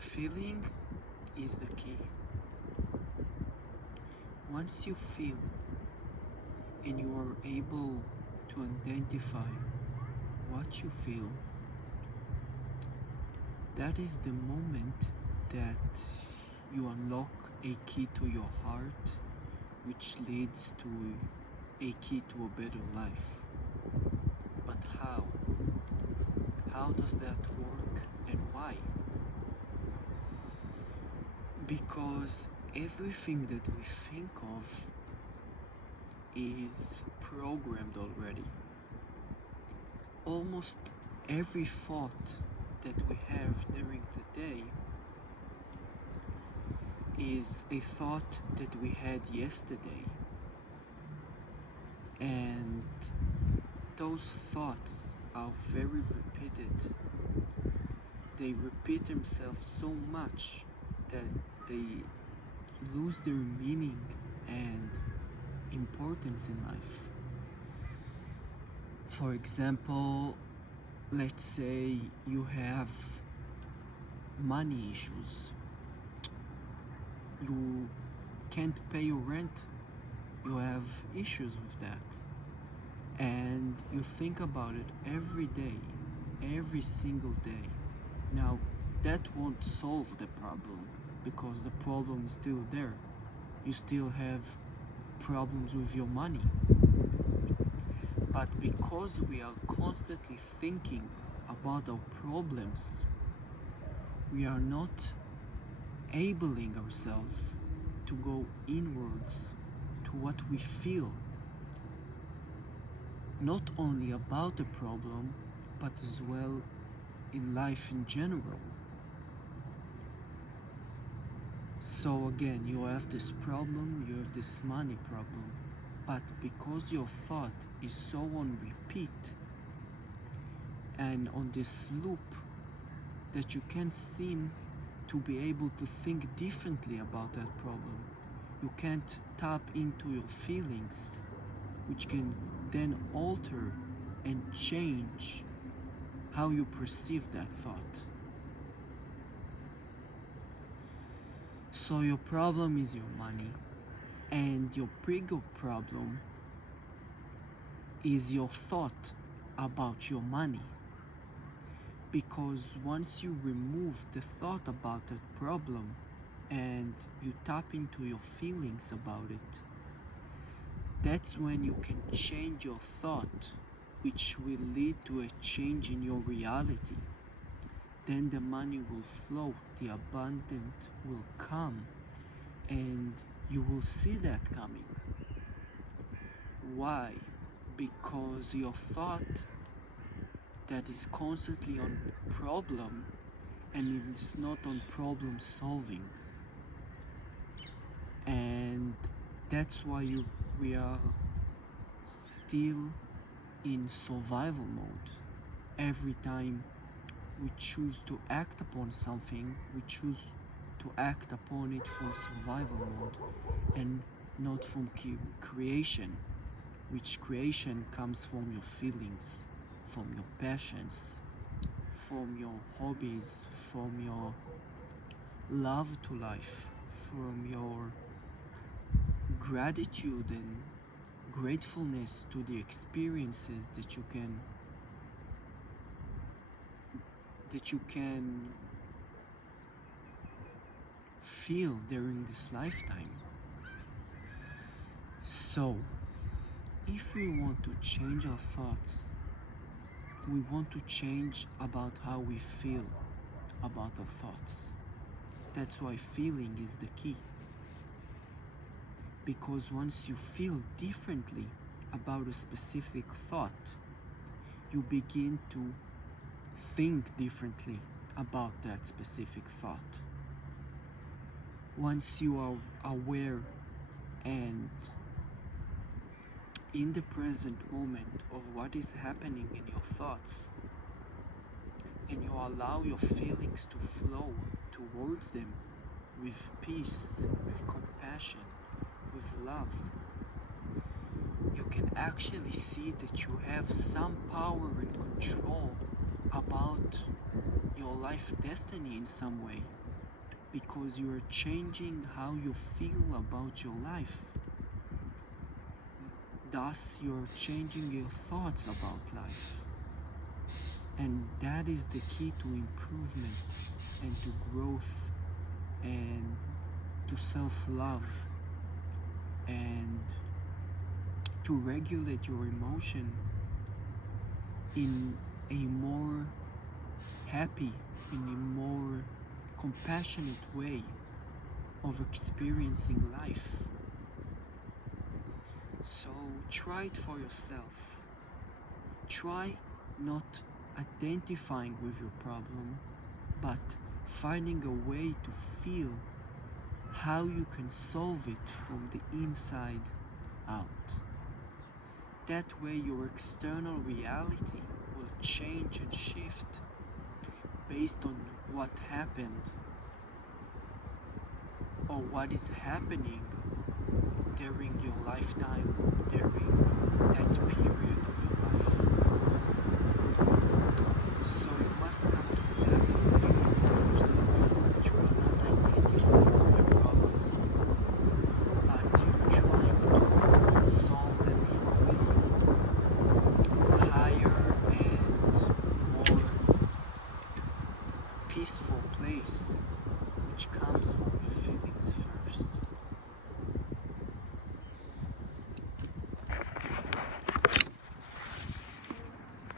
Feeling is the key. Once you feel and you are able to identify what you feel, that is the moment that you unlock a key to your heart, which leads to a key to a better life. But how? How does that work and why? Because everything that we think of is programmed already. Almost every thought that we have during the day is a thought that we had yesterday, and those thoughts are very repeated. They repeat themselves so much that they lose their meaning and importance in life. For example, let's say you have money issues. You can't pay your rent. You have issues with that. And you think about it every day, every single day. Now, that won't solve the problem because the problem is still there. You still have problems with your money. But because we are constantly thinking about our problems, we are not enabling ourselves to go inwards to what we feel, not only about the problem, but as well in life in general. So again, you have this problem, you have this money problem, but because your thought is so on repeat and on this loop that you can't seem to be able to think differently about that problem, you can't tap into your feelings, which can then alter and change how you perceive that thought. So your problem is your money, and your bigger problem is your thought about your money. Because once you remove the thought about that problem and you tap into your feelings about it, that's when you can change your thought, which will lead to a change in your reality. Then the money will flow, the abundance will come, and you will see that coming. Why? Because your thought that is constantly on problem and it's not on problem solving. And that's why we are still in survival mode. Every time we choose to act upon something, we choose to act upon it from survival mode and not from creation, which creation comes from your feelings, from your passions, from your hobbies, from your love to life, from your gratitude and gratefulness to the experiences that you can feel during this lifetime. So, if we want to change our thoughts, we want to change about how we feel about our thoughts. That's why feeling is the key. Because once you feel differently about a specific thought, you begin to think differently about that specific thought. Once you are aware and in the present moment of what is happening in your thoughts, and you allow your feelings to flow towards them with peace, with compassion, with love, you can actually see that you have some power and control about your life destiny in some way. because you are changing how you feel about your life. Thus, you're changing your thoughts about life. And that is the key to improvement and to growth and to self-love and to regulate your emotion in a more happy, in a more compassionate way of experiencing life. So try it for yourself. Try not identifying with your problem, but finding a way to feel how you can solve it from the inside out. That way your external reality will change and shift based on what happened or what is happening during your lifetime, during that period of your life. So you must come to that agreement with yourself that you are not identifying with your problems, but you're trying to solve them from a higher and more peaceful place, which comes from your feelings first.